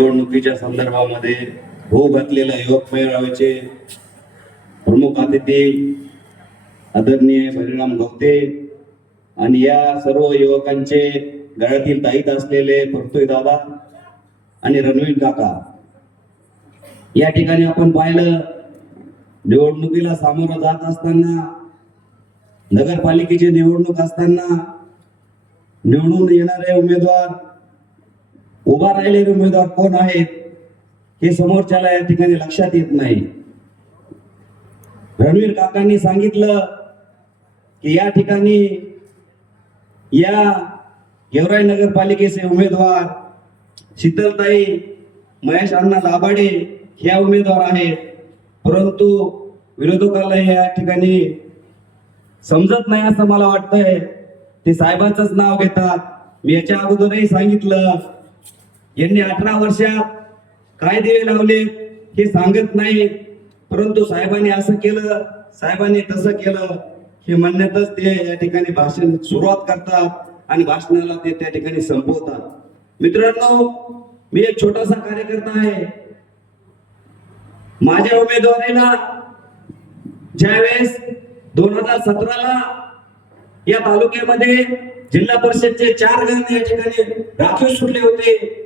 निवडणुकीच्या संदर्भामध्ये हो घातलेल्या युवक मेळाव्याचे प्रमुख अतिथी आदरणीय परिणाम गवते आणि या सर्व युवकांचे गळ्यातील ताईत असलेले परतोय दादा आणि रणवीर काका. या ठिकाणी आपण पाहिलं निवडणुकीला सामोरं जात असताना नगरपालिकेची निवडणूक असताना निवडून येणारे उमेदवार उभा राहिलेले उमेदवार कोण आहेत हे समोरच्याला या ठिकाणी लक्षात येत नाही. रणवीर काकांनी सांगितलं की या ठिकाणी या गेवराई नगरपालिकेचे उमेदवार शीतलताई महेश अण्णा दाभाडे ह्या उमेदवार आहेत. परंतु विरोधकाला या ठिकाणी समजत नाही असं मला वाटतंय. ते साहेबांचंच नाव घेतात. मी याच्या अगोदरही सांगितलं यांनी अठरा वर्षात काय दिवे लावले हे सांगत नाही. परंतु साहेबांनी असं केलं साहेबांनी तसं केलं. हे म्हणण्यातच ते या ठिकाणी भाषण सुरुवात करतात आणि भाषणाला ते त्या ठिकाणी संपवतात. मित्रांनो मी एक छोटासा कार्यकर्ता आहे. माझ्या उमेदवारीला ज्यावेळेस दोन हजार सतराला या तालुक्यामध्ये जिल्हा परिषदचे चार गण या ठिकाणी राखीव सुटले होते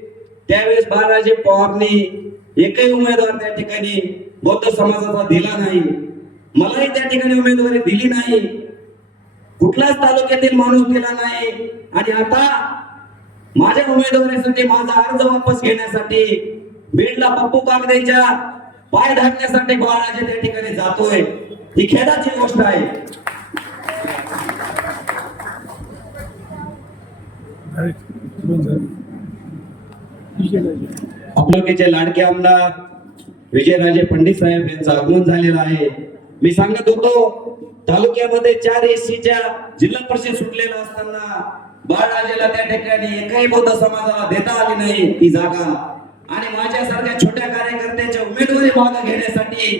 त्यावेळेस बाळराजे पवारने एकही उमेदवार त्या ठिकाणी बौद्ध समाजाचा दिला नाही. मलाही त्या ठिकाणी उमेदवारी दिली नाही. कुठलाच तालुक्यातील माणूस दिला नाही. आणि आता माझ्या उमेदवारीसाठी माझा अर्ज वापस घेण्यासाठी बीडला पप्पू कागदेच्या पाय धाडण्यासाठी बाळराजे त्या ठिकाणी जातोय. ही खेदाची गोष्ट आहे. आपलकेचे लाडके आमदार विजयराजे पंडित साहेब यांचं आगमन झालेलं आहे. मी सांगत होतो तालुक्यामध्ये चार एसीच्या जिल्हा परिषद सुटलेला असताना बाळराजेला त्या ठिकाणी एकाही बौद्ध समाजाला देता आली नाही ती जागा. आणि माझ्यासारख्या छोट्या कार्यकर्त्याच्या उमेदवारी मागे घेण्यासाठी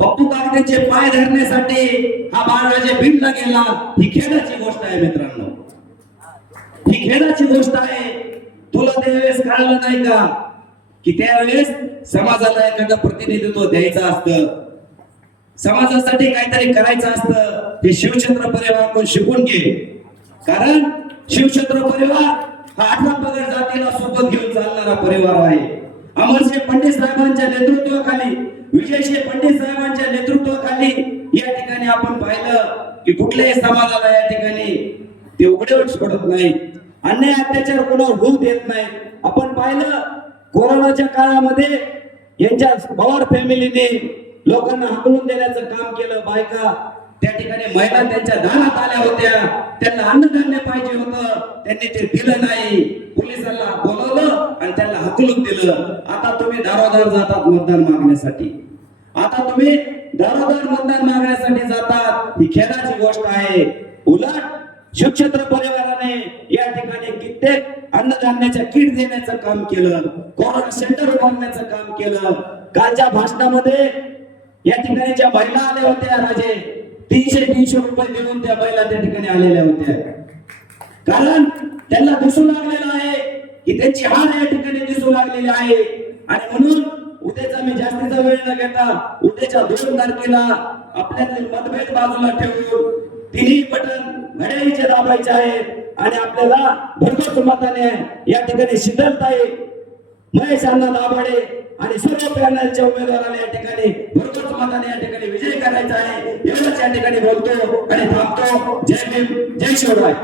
पप्पू कागदेचे पाय धरण्यासाठी हा बाळराजे भिंडला गेला. ही खेळाची गोष्ट आहे मित्रांनो. ही खेळाची गोष्ट आहे. तुला त्यावेळेस कळलं नाही का? की त्यावेळेस समाजाला एखादं प्रतिनिधित्व द्यायचं असतं. समाजासाठी काहीतरी करायचं असतं. हे शिवचंद्र परिवार शिकून घे. कारण शिवचंद्र परिवार हा अठरा पगड जातीला सोबत घेऊन चालणारा परिवार आहे. अमरसिंह पंडित साहेबांच्या नेतृत्वाखाली विजयसिंह पंडित साहेबांच्या नेतृत्वाखाली या ठिकाणी आपण पाहिलं की कुठल्याही समाजाला या ठिकाणी ते उघडे पडत नाही अन्याय अत्याचार कोणावर होऊ देत नाही. आपण पाहिलं कोरोनाच्या काळामध्ये यांच्या पवार फॅमिलीने लोकांना हकलून देण्याचं काम केलं. बायका त्या ठिकाणी महिला त्यांच्या दारात आल्या होत्या. त्यांना अन्नधान्य पाहिजे होतं. त्यांनी ते दिलं नाही. पोलिसांना बोलवलं आणि त्यांना हकलून दिलं. आता तुम्ही दारोदार जातात मतदान मागण्यासाठी. आता तुम्ही दारोदार मतदान मागण्यासाठी जातात. ही खेदाची गोष्ट आहे. उलट शिवक्षेत्र परिवाराने या ठिकाणी कित्येक अन्नधान्याच्या किट देण्याचं काम केलं कोरोना सेंटर उभारण्याचं काम केलं. कालच्या भाषणामध्ये या ठिकाणी ज्या महिला आल्या होत्या राजे तीनशे तीनशे रुपये देऊन त्या महिला त्या ठिकाणी आलेल्या होत्या. कारण त्यांना दिसू लागलेलं आहे की त्यांची हार या ठिकाणी दिसू लागलेली आहे. आणि म्हणून उद्याचा मी जास्तीचा वेळ न घेता उद्याच्या दोन तारखेला आपल्यातले मतभेद बाजूला ठेवून तिन्ही बटन घड्याळीचे दाबायचे आहेत आणि आपल्याला भरपूर मताने या ठिकाणी शीतलताई महेश अण्णा दाभाडे आणि सर्व पॅनलच्या उमेदवाराला या ठिकाणी भरपूर मताने या ठिकाणी विजय करायचा आहे. एवढंच या ठिकाणी बोलतो आणि थांबतो. जय भीम जय शिवराय.